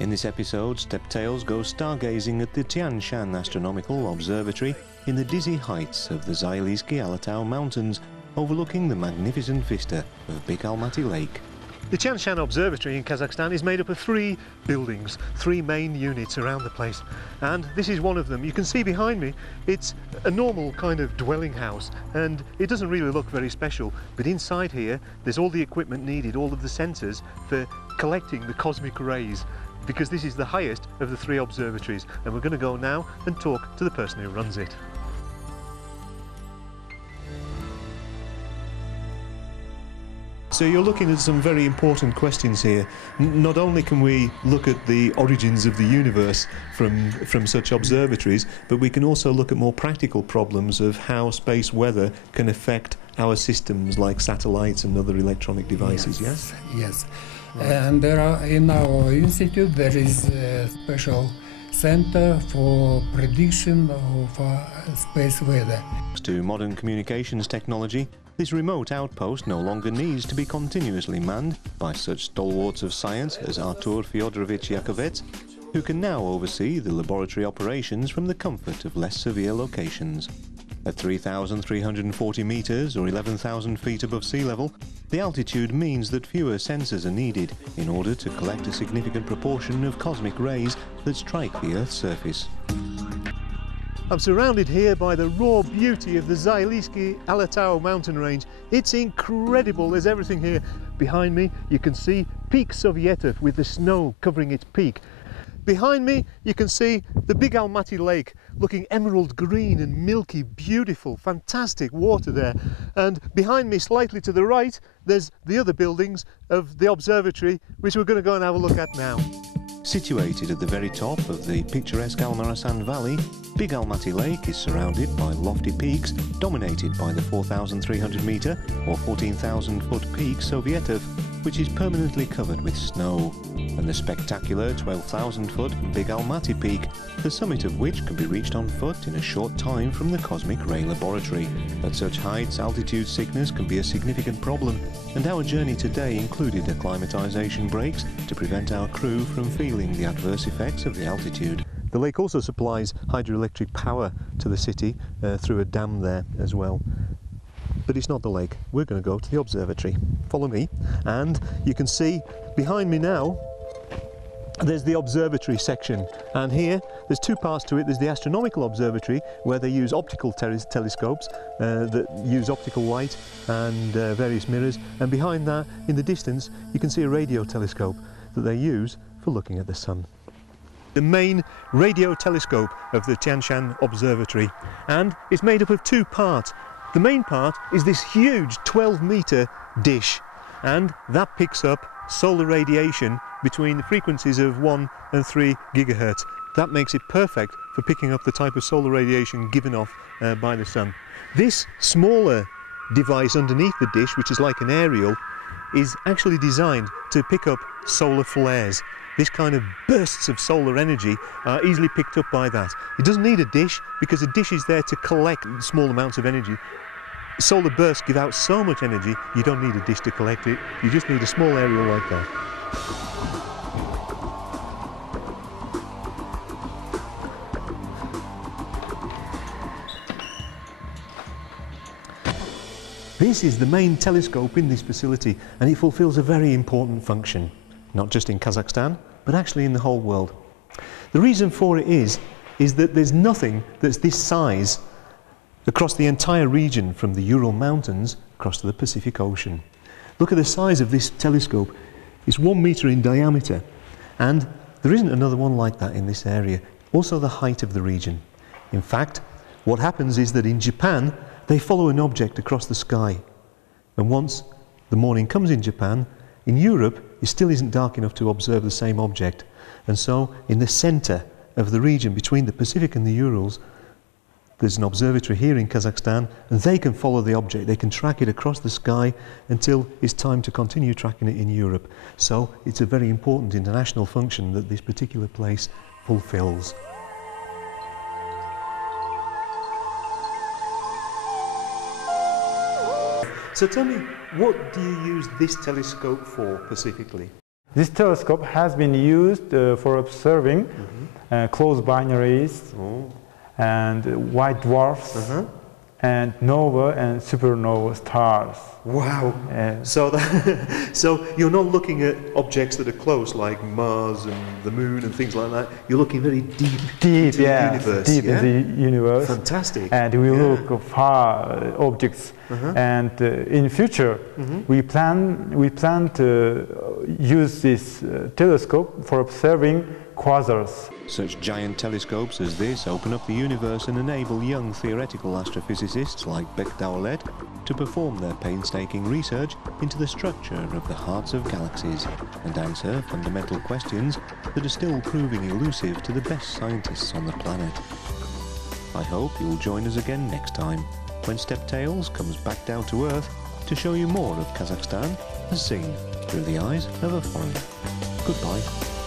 In this episode, Steppe Tales go stargazing at the Shan Astronomical Observatory in the dizzy heights of the Zayeliski-Alatau Mountains, overlooking the magnificent vista of Big Almaty Lake. The Shan Observatory in Kazakhstan is made up of 3 buildings, 3 main units around the place, and this is one of them. You can see behind me, it's a normal kind of dwelling house, and it doesn't really look very special, but inside here there's all the equipment needed, all of the sensors for collecting the cosmic rays, because this is the highest of the 3 observatories, and we're going to go now and talk to the person who runs it. So you're looking at some very important questions here. Not only can we look at the origins of the universe from such observatories, but we can also look at more practical problems of how space weather can affect our systems like satellites and other electronic devices, yes? Yes. And there are, in our institute there is a special center for prediction of space weather. To modern communications technology, this remote outpost no longer needs to be continuously manned by such stalwarts of science as Artur Fyodorovich Yakovets, who can now oversee the laboratory operations from the comfort of less severe locations. At 3,340 meters or 11,000 feet above sea level, the altitude means that fewer sensors are needed in order to collect a significant proportion of cosmic rays that strike the Earth's surface. I'm surrounded here by the raw beauty of the Zayeliski-Alatau mountain range. It's incredible, there's everything here. Behind me you can see Peak Sovietov with the snow covering its peak. Behind me you can see the Big Almaty Lake, looking emerald green and milky, beautiful, fantastic water there. And behind me, slightly to the right, there's the other buildings of the observatory, which we're going to go and have a look at now. Situated at the very top of the picturesque Almarasan Valley, Big Almaty Lake is surrounded by lofty peaks dominated by the 4,300 metre or 14,000 foot peak Sovietov, which is permanently covered with snow, and the spectacular 12,000 foot Big Almaty Peak, the summit of which can be reached on foot in a short time from the Cosmic Ray Laboratory. At such heights, altitude sickness can be a significant problem, and our journey today included acclimatization breaks to prevent our crew from feeling the adverse effects of the altitude. The lake also supplies hydroelectric power to the city through a dam there as well. But it's not the lake. We're going to go to the observatory. Follow me, and you can see behind me now there's the observatory section, and here there's 2 parts to it. There's the astronomical observatory, where they use optical telescopes that use optical light and various mirrors, and behind that in the distance you can see a radio telescope that they use for looking at the sun. The main radio telescope of the Tien Observatory, and it's made up of 2 parts. The main part is this huge 12-metre dish, and that picks up solar radiation between the frequencies of 1 and 3 gigahertz. That makes it perfect for picking up the type of solar radiation given off by the sun. This smaller device underneath the dish, which is like an aerial, is actually designed to pick up solar flares. This kind of bursts of solar energy are easily picked up by that. It doesn't need a dish, because a dish is there to collect small amounts of energy. Solar bursts give out so much energy, you don't need a dish to collect it. You just need a small aerial like that. This is the main telescope in this facility, and it fulfills a very important function, not just in Kazakhstan, but actually in the whole world. The reason for it is that there's nothing that's this size across the entire region from the Ural Mountains across to the Pacific Ocean. Look at the size of this telescope. It's 1 metre in diameter, and there isn't another one like that in this area. Also the height of the region. In fact, what happens is that in Japan they follow an object across the sky, and once the morning comes in Japan, in Europe it still isn't dark enough to observe the same object, and so in the centre of the region between the Pacific and the Urals there's an observatory here in Kazakhstan, and they can follow the object, they can track it across the sky until it's time to continue tracking it in Europe. So it's a very important international function that this particular place fulfills. So tell me, what do you use this telescope for specifically? This telescope has been used for observing close binaries and white dwarfs and nova and supernova stars. Wow! So you're not looking at objects that are close, like Mars and the Moon and things like that. You're looking very deep into the universe. Deep in the universe. Fantastic. And we look at far objects. And in future, we plan to use this telescope for observing quasars. Such giant telescopes as this open up the universe and enable young theoretical astrophysicists like Beck Dowlett to perform their painstaking research into the structure of the hearts of galaxies and answer fundamental questions that are still proving elusive to the best scientists on the planet. I hope you'll join us again next time when Steppe Tales comes back down to Earth to show you more of Kazakhstan as seen through the eyes of a foreigner. Goodbye.